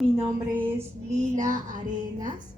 Mi nombre es Lila Arenas.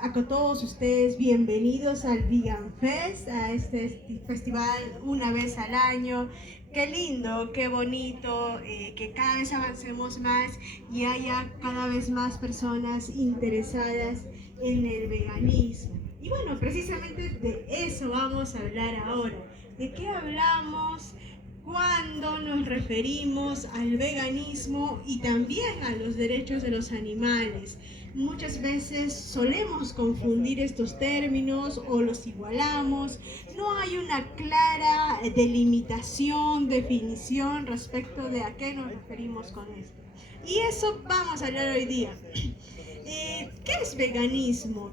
A todos ustedes bienvenidos al Vegan Fest, a este festival una vez al año. Qué lindo, qué bonito, que cada vez avancemos más y haya cada vez más personas interesadas en el veganismo. Y bueno, precisamente de eso vamos a hablar ahora. ¿De qué hablamos cuando nos referimos al veganismo y también a los derechos de los animales? Muchas veces solemos confundir estos términos o los igualamos. No hay una clara delimitación, definición respecto de a qué nos referimos con esto. Y eso vamos a hablar hoy día. ¿Qué es veganismo?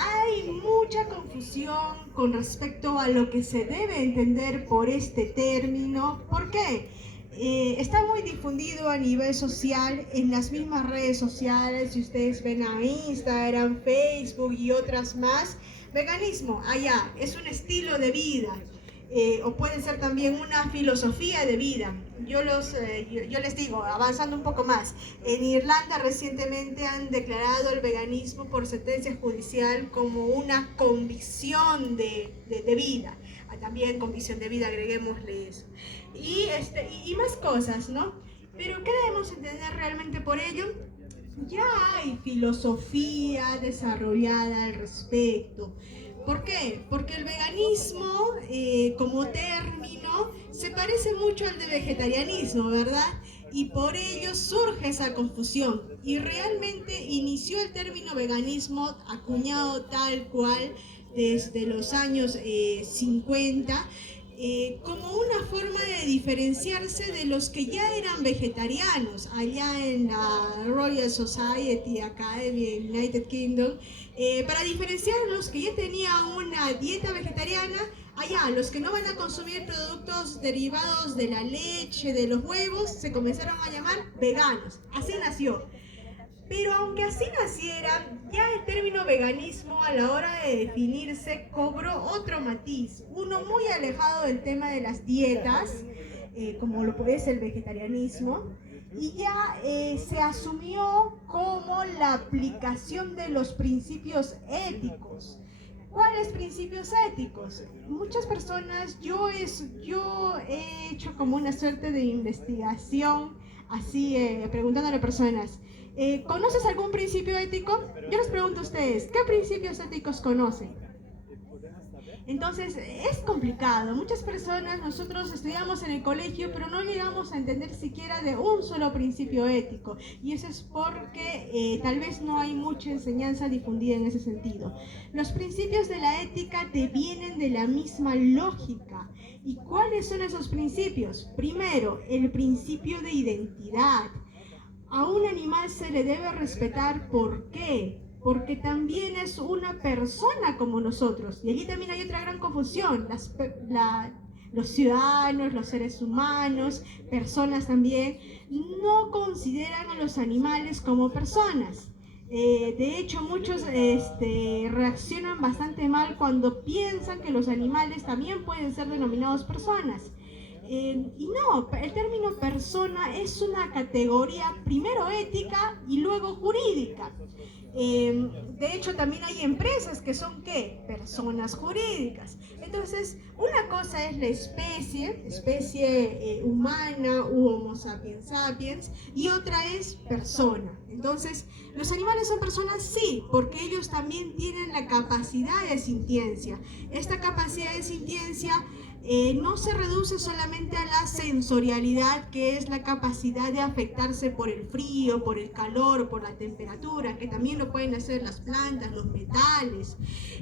Hay mucha confusión con respecto a lo que se debe entender por este término. ¿Por qué? Está muy difundido a nivel social, en las mismas redes sociales. Si ustedes ven a Instagram, Facebook y otras más, veganismo, allá, es un estilo de vida. O puede ser también una filosofía de vida. Yo les digo, avanzando un poco más, en Irlanda recientemente han declarado el veganismo por sentencia judicial como una convicción de vida. También convicción de vida, agreguémosle eso. Y más cosas, ¿no? Pero ¿qué debemos entender realmente por ello? Ya hay filosofía desarrollada al respecto. ¿Por qué? Porque el veganismo como término se parece mucho al de vegetarianismo, ¿verdad? Y por ello surge esa confusión. Y realmente inició el término veganismo acuñado tal cual desde los años 50, como una forma de diferenciarse de los que ya eran vegetarianos allá en la Royal Society Academy en United Kingdom, para diferenciar a los que ya tenían una dieta vegetariana, allá los que no van a consumir productos derivados de la leche, de los huevos, se comenzaron a llamar veganos. Así nació. Pero aunque así naciera, ya el término veganismo a la hora de definirse cobró otro matiz, uno muy alejado del tema de las dietas, como lo puede ser el vegetarianismo, y ya se asumió como la aplicación de los principios éticos. ¿Cuáles principios éticos? Muchas personas, yo he hecho como una suerte de investigación, así preguntando a personas, ¿conoces algún principio ético? Yo les pregunto a ustedes, ¿qué principios éticos conocen? Entonces, es complicado. Muchas personas, nosotros estudiamos en el colegio, pero no llegamos a entender siquiera de un solo principio ético. Y eso es porque tal vez no hay mucha enseñanza difundida en ese sentido. Los principios de la ética devienen de la misma lógica. ¿Y cuáles son esos principios? Primero, el principio de identidad. A un animal se le debe respetar. ¿Por qué? Porque también es una persona como nosotros. Y allí también hay otra gran confusión. Los ciudadanos, los seres humanos, personas también, no consideran a los animales como personas. De hecho, muchos reaccionan bastante mal cuando piensan que los animales también pueden ser denominados personas. Y no, el término persona es una categoría primero ética y luego jurídica. De hecho, también hay empresas que son, ¿qué? Personas jurídicas. Entonces, una cosa es la especie humana u Homo sapiens sapiens, y otra es persona. Entonces, ¿los animales son personas? Sí, porque ellos también tienen la capacidad de sintiencia. Esta capacidad de sintiencia no se reduce solamente a la sensorialidad, que es la capacidad de afectarse por el frío, por el calor, por la temperatura, que también lo pueden hacer las plantas, los metales,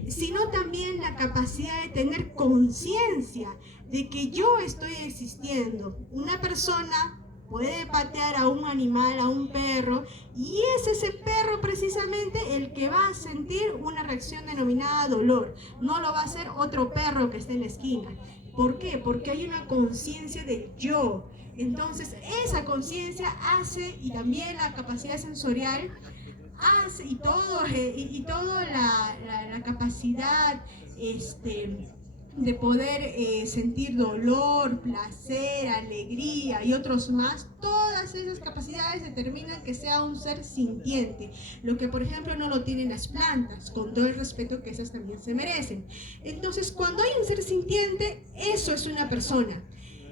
sino también la capacidad de tener conciencia de que yo estoy existiendo. Una persona puede patear a un animal, a un perro, y es ese perro precisamente el que va a sentir una reacción denominada dolor. No lo va a hacer otro perro que esté en la esquina. ¿Por qué? Porque hay una conciencia de yo. Entonces, esa conciencia hace, y también la capacidad sensorial, hace, y todo la capacidad de poder sentir dolor, placer, alegría y otros más, todas esas capacidades determinan que sea un ser sintiente, lo que por ejemplo no lo tienen las plantas, con todo el respeto que esas también se merecen. Entonces, cuando hay un ser sintiente, eso es una persona.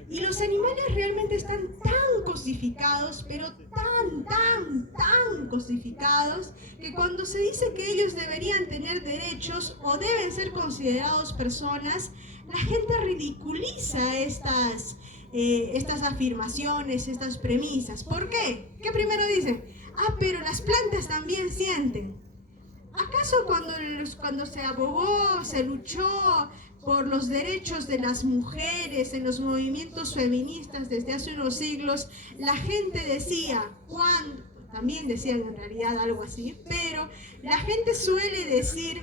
Y los animales realmente están tan cosificados, pero tan cosificados, que cuando se dice que ellos deberían tener derechos o deben ser considerados personas, la gente ridiculiza estas afirmaciones, estas premisas. ¿Por qué? ¿Qué primero dicen? Ah, pero las plantas también sienten. ¿Acaso cuando se abogó, se luchó por los derechos de las mujeres en los movimientos feministas desde hace unos siglos, la gente decía, también decían en realidad algo así, pero la gente suele decir,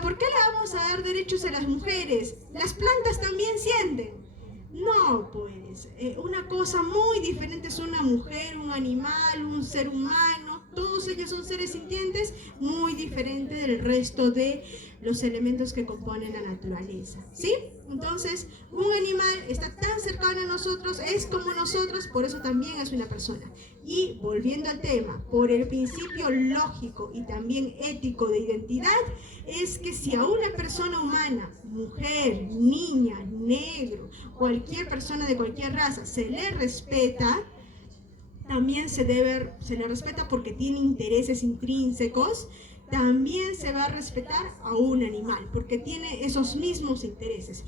¿por qué le vamos a dar derechos a las mujeres? Las plantas también sienten. No, pues, una cosa muy diferente es una mujer, un animal, un ser humano, todos ellos son seres sintientes, muy diferente del resto de los elementos que componen la naturaleza, ¿sí? Entonces, un animal está tan cercano a nosotros, es como nosotros, por eso también es una persona. Y volviendo al tema, por el principio lógico y también ético de identidad, es que si a una persona humana, mujer, niña, negro, cualquier persona de cualquier raza, se le respeta, también se le respeta porque tiene intereses intrínsecos, también se va a respetar a un animal, porque tiene esos mismos intereses.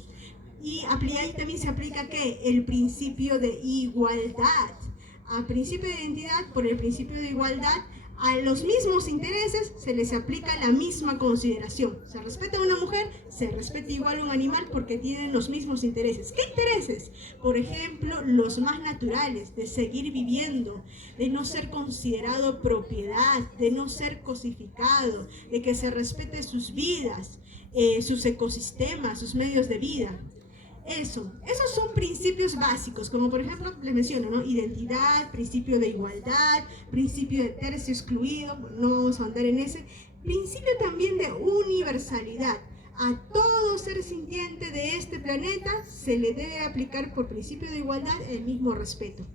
Y ahí también se aplica ¿qué? El principio de igualdad. Al principio de identidad, por el principio de igualdad, a los mismos intereses se les aplica la misma consideración. Se respeta a una mujer, se respeta igual a un animal porque tienen los mismos intereses. ¿Qué intereses? Por ejemplo, los más naturales, de seguir viviendo, de no ser considerado propiedad, de no ser cosificado, de que se respete sus vidas, sus ecosistemas, sus medios de vida. Esos son principios básicos, como por ejemplo les menciono, ¿no? Identidad, principio de igualdad, principio de tercio excluido, no vamos a andar en ese, principio también de universalidad. A todo ser sintiente de este planeta se le debe aplicar por principio de igualdad el mismo respeto.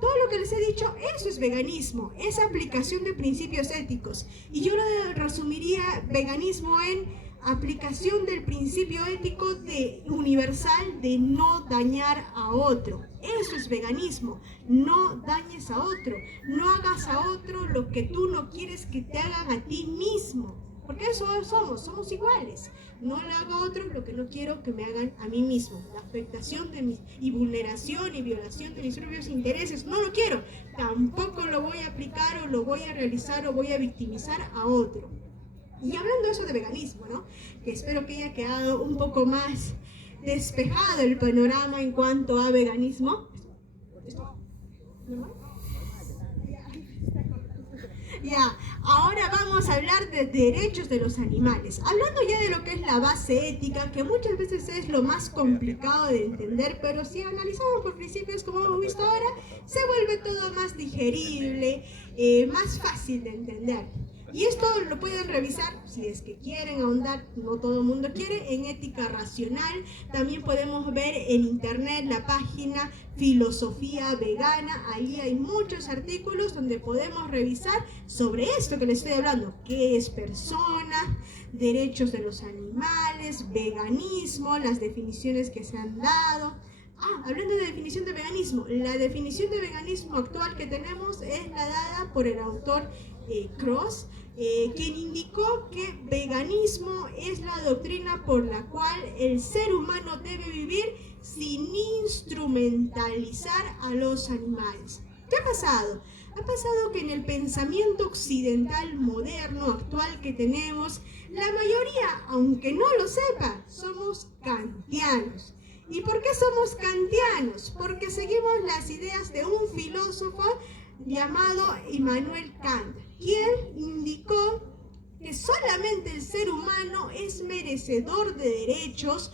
Todo lo que les he dicho, eso es veganismo, es aplicación de principios éticos. Y yo lo resumiría veganismo en aplicación del principio ético de universal de no dañar a otro. Eso es veganismo. No dañes a otro. No hagas a otro lo que tú no quieres que te hagan a ti mismo. Porque eso somos iguales. No le hago a otro lo que no quiero que me hagan a mí mismo. La afectación y vulneración y violación de mis propios intereses, no lo quiero. Tampoco lo voy a aplicar o lo voy a realizar o voy a victimizar a otro. Y hablando de eso de veganismo, ¿no? Que espero que haya quedado un poco más despejado el panorama en cuanto a veganismo. Ya, ahora vamos a hablar de derechos de los animales. Hablando ya de lo que es la base ética, que muchas veces es lo más complicado de entender, pero si analizamos por principios como hemos visto ahora, se vuelve todo más digerible, más fácil de entender. Y esto lo pueden revisar si es que quieren ahondar, no todo el mundo quiere, en ética racional. También podemos ver en internet la página Filosofía Vegana. Ahí hay muchos artículos donde podemos revisar sobre esto que les estoy hablando. ¿Qué es persona? Derechos de los animales, veganismo, las definiciones que se han dado. Hablando de definición de veganismo, la definición de veganismo actual que tenemos es la dada por el autor Cross, quien indicó que veganismo es la doctrina por la cual el ser humano debe vivir sin instrumentalizar a los animales. ¿Qué ha pasado? Ha pasado que en el pensamiento occidental moderno actual que tenemos, la mayoría, aunque no lo sepa, somos kantianos. ¿Y por qué somos kantianos? Porque seguimos las ideas de un filósofo llamado Immanuel Kant, quien indicó que solamente el ser humano es merecedor de derechos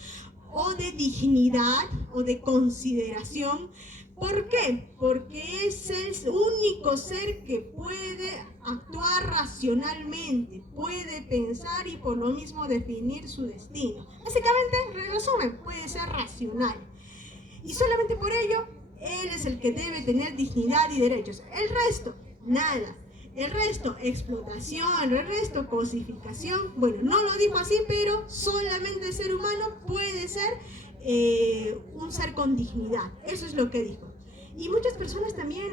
o de dignidad o de consideración. ¿Por qué? Porque es el único ser que puede actuar racionalmente. mente, puede pensar y por lo mismo definir su destino. Básicamente, en resumen, puede ser racional. Y solamente por ello, él es el que debe tener dignidad y derechos. El resto, nada. El resto, explotación, el resto, cosificación. Bueno, no lo dijo así, pero solamente el ser humano puede ser un ser con dignidad. Eso es lo que dijo. Y muchas personas también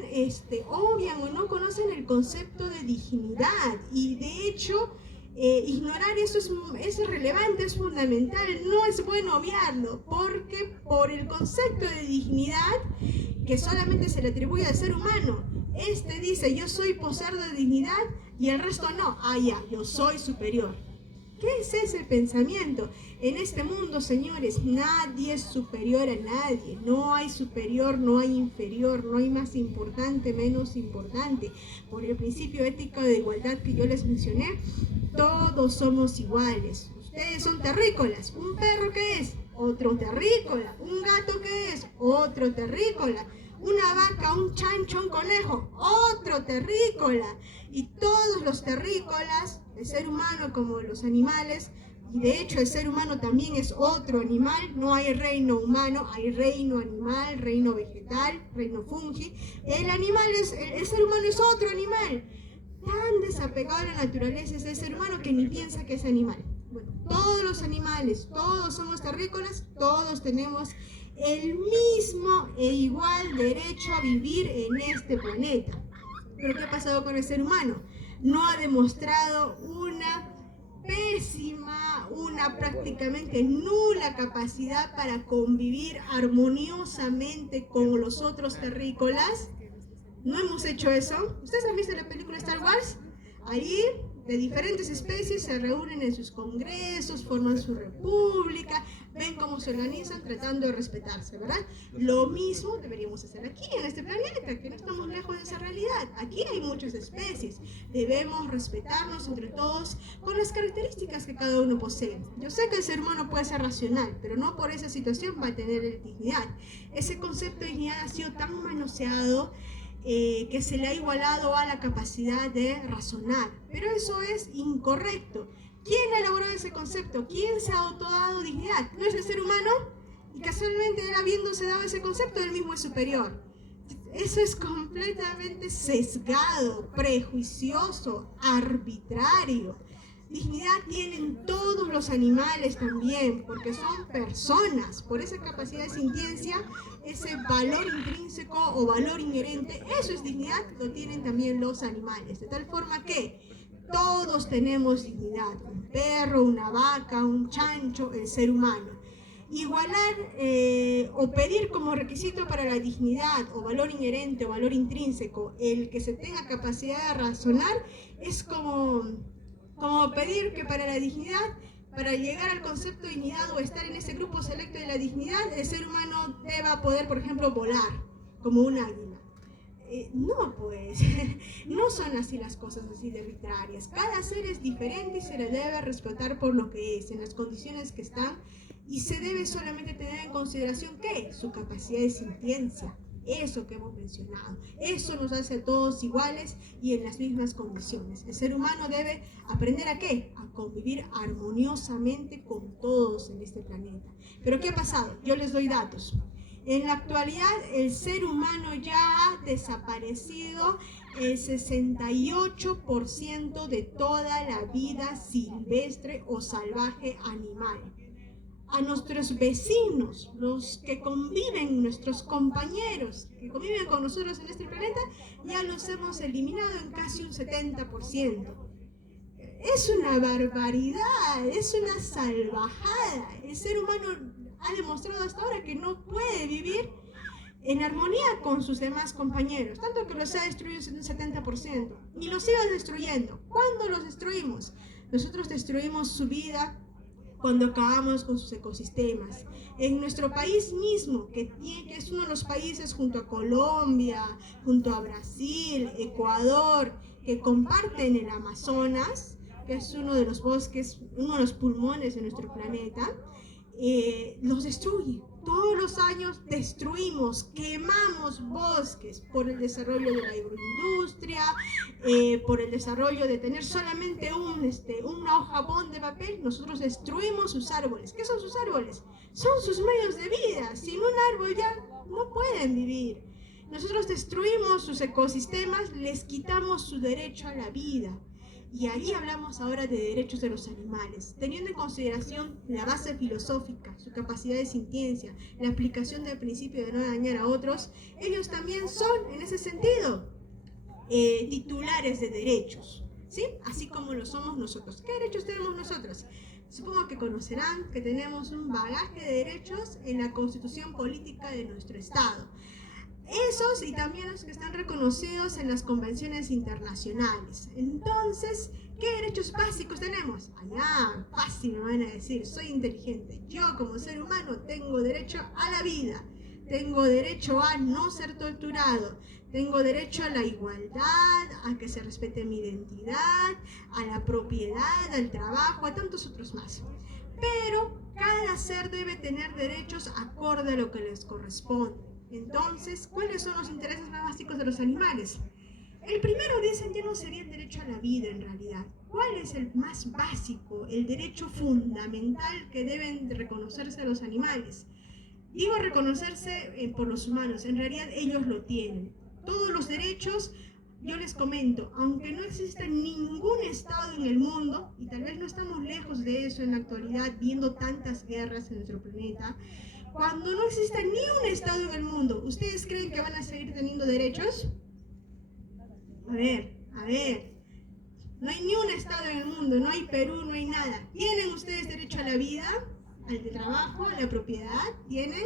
obvian o no conocen el concepto de dignidad. Y de hecho, ignorar eso es relevante, es fundamental. No es bueno obviarlo, porque por el concepto de dignidad que solamente se le atribuye al ser humano, dice yo soy poseedor de dignidad y el resto no. Ah, ya, yo soy superior. ¿Qué es ese pensamiento? En este mundo, señores, nadie es superior a nadie. No hay superior, no hay inferior, no hay más importante, menos importante. Por el principio ético de igualdad que yo les mencioné, todos somos iguales. Ustedes son terrícolas. ¿Un perro qué es? Otro terrícola. ¿Un gato qué es? Otro terrícola. Una vaca, un chancho, un conejo, otro terrícola. Y todos los terrícolas, el ser humano como los animales, y de hecho el ser humano también es otro animal, no hay reino humano, hay reino animal, reino vegetal, reino fungi. El ser humano es otro animal. Tan desapegado a la naturaleza es el ser humano que ni piensa que es animal. Bueno, todos los animales, todos somos terrícolas, todos tenemos el mismo e igual derecho a vivir en este planeta. Pero ¿qué ha pasado con el ser humano? No ha demostrado una pésima, una prácticamente nula capacidad para convivir armoniosamente con los otros terrícolas. ¿No hemos hecho eso? ¿Ustedes han visto la película Star Wars? Ahí, de diferentes especies se reúnen en sus congresos, forman su república, ven cómo se organizan tratando de respetarse, ¿verdad? Lo mismo deberíamos hacer aquí, en este planeta, que no estamos lejos de esa realidad. Aquí hay muchas especies, debemos respetarnos entre todos con las características que cada uno posee. Yo sé que el ser humano puede ser racional, pero no por esa situación va a tener dignidad. Ese concepto de dignidad ha sido tan manoseado que se le ha igualado a la capacidad de razonar, pero eso es incorrecto. ¿Quién elaboró ese concepto? ¿Quién se ha autodado dignidad? ¿No es el ser humano? Y casualmente él habiéndose dado ese concepto, él mismo es superior. Eso es completamente sesgado, prejuicioso, arbitrario. Dignidad tienen todos los animales también, porque son personas. Por esa capacidad de sintiencia, ese valor intrínseco o valor inherente, eso es dignidad, lo tienen también los animales. De tal forma que todos tenemos dignidad. Un perro, una vaca, un chancho, el ser humano. Igualar o pedir como requisito para la dignidad o valor inherente o valor intrínseco el que se tenga capacidad de razonar es como pedir que para la dignidad, para llegar al concepto de dignidad o estar en ese grupo selecto de la dignidad, el ser humano deba poder, por ejemplo, volar como un águila. No, pues, no son así las cosas así de arbitrarias. Cada ser es diferente y se le debe respetar por lo que es, en las condiciones que están, y se debe solamente tener en consideración ¿qué? Su capacidad de sintiencia. Eso que hemos mencionado, eso nos hace a todos iguales y en las mismas condiciones. El ser humano debe aprender ¿a qué? A convivir armoniosamente con todos en este planeta. Pero ¿qué ha pasado? Yo les doy datos. En la actualidad el ser humano ya ha desaparecido el 68% de toda la vida silvestre o salvaje animal. A nuestros vecinos, los que conviven, nuestros compañeros que conviven con nosotros en este planeta, ya los hemos eliminado en casi un 70%. Es una barbaridad, es una salvajada. El ser humano ha demostrado hasta ahora que no puede vivir en armonía con sus demás compañeros, tanto que los ha destruido en un 70%. Y los sigue destruyendo. ¿Cuándo los destruimos? Nosotros destruimos su vida cuando acabamos con sus ecosistemas. En nuestro país mismo, que es uno de los países junto a Colombia, junto a Brasil, Ecuador, que comparten el Amazonas, que es uno de los bosques, uno de los pulmones de nuestro planeta, los destruye. Todos los años destruimos, quemamos bosques por el desarrollo de la agroindustria, por el desarrollo de tener solamente una hojabón de papel. Nosotros destruimos sus árboles. ¿Qué son sus árboles? Son sus medios de vida. Sin un árbol ya no pueden vivir. Nosotros destruimos sus ecosistemas, les quitamos su derecho a la vida. Y ahí hablamos ahora de derechos de los animales, teniendo en consideración la base filosófica, su capacidad de sintiencia, la aplicación del principio de no dañar a otros. Ellos también son, en ese sentido, titulares de derechos, ¿sí? Así como lo somos nosotros. ¿Qué derechos tenemos nosotros? Supongo que conocerán que tenemos un bagaje de derechos en la Constitución Política de nuestro Estado. Esos y también los que están reconocidos en las convenciones internacionales. Entonces, ¿qué derechos básicos tenemos? Allá, fácil me van a decir, soy inteligente. Yo como ser humano tengo derecho a la vida, tengo derecho a no ser torturado, tengo derecho a la igualdad, a que se respete mi identidad, a la propiedad, al trabajo, a tantos otros más. Pero cada ser debe tener derechos acorde a lo que les corresponde. Entonces, ¿cuáles son los intereses más básicos de los animales? El primero, dicen, ya no sería el derecho a la vida en realidad. ¿Cuál es el más básico, el derecho fundamental que deben reconocerse a los animales? Digo reconocerse por los humanos, en realidad ellos lo tienen. Todos los derechos, yo les comento, aunque no exista ningún estado en el mundo, y tal vez no estamos lejos de eso en la actualidad, viendo tantas guerras en nuestro planeta, cuando no exista ni un estado en el mundo, ¿ustedes creen que van a seguir teniendo derechos? A ver, no hay ni un estado en el mundo, no hay Perú, no hay nada. ¿Tienen ustedes derecho a la vida, al trabajo, a la propiedad? ¿Tienen?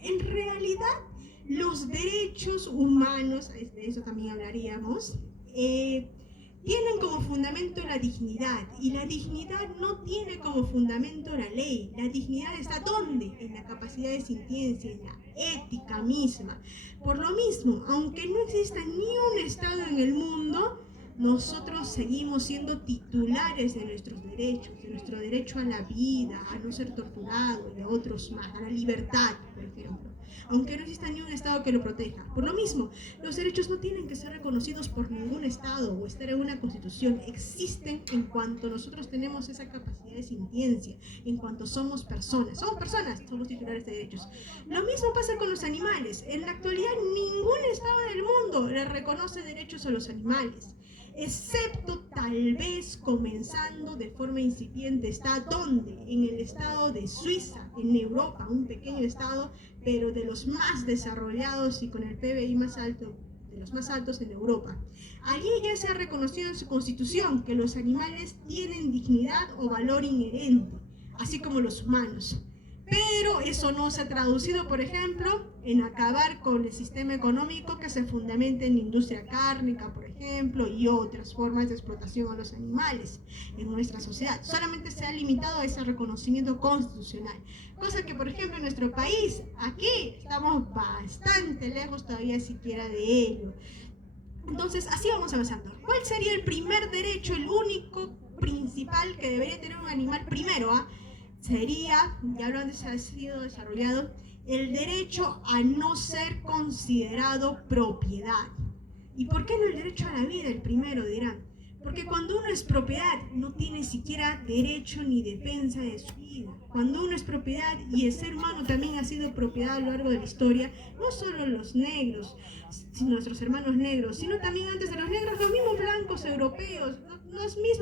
En realidad, los derechos humanos, de eso también hablaríamos, tienen como fundamento la dignidad, y la dignidad no tiene como fundamento la ley. La dignidad está ¿dónde? En la capacidad de sintiencia, en la ética misma. Por lo mismo, aunque no exista ni un estado en el mundo, nosotros seguimos siendo titulares de nuestros derechos, de nuestro derecho a la vida, a no ser torturado y a otros más, a la libertad, por ejemplo, aunque no exista ni un estado que lo proteja. Por lo mismo, los derechos no tienen que ser reconocidos por ningún estado o estar en una constitución. Existen en cuanto nosotros tenemos esa capacidad de sintiencia, en cuanto somos personas, somos titulares de derechos. Lo mismo pasa con los animales. En la actualidad, ningún estado del mundo le reconoce derechos a los animales, excepto tal vez comenzando de forma incipiente. ¿Está dónde? En el estado de Suiza, en Europa, un pequeño estado, pero de los más desarrollados y con el PBI más alto, de los más altos en Europa. Allí ya se ha reconocido en su constitución que los animales tienen dignidad o valor inherente, así como los humanos. Pero eso no se ha traducido, por ejemplo, en acabar con el sistema económico que se fundamenta en la industria cárnica, por ejemplo, y otras formas de explotación a los animales en nuestra sociedad. Solamente se ha limitado a ese reconocimiento constitucional, cosa que, por ejemplo, en nuestro país, aquí, estamos bastante lejos todavía siquiera de ello. Entonces, así vamos avanzando. ¿Cuál sería el primer derecho, el único, principal que debería tener un animal primero? Sería, ya lo han sido desarrollado, el derecho a no ser considerado propiedad. ¿Y por qué no el derecho a la vida, el primero, dirán? Porque cuando uno es propiedad, no tiene siquiera derecho ni defensa de su vida. Cuando uno es propiedad, y el ser humano también ha sido propiedad a lo largo de la historia, no solo los negros, nuestros hermanos negros, sino también antes de los negros, los mismos blancos europeos, los mismos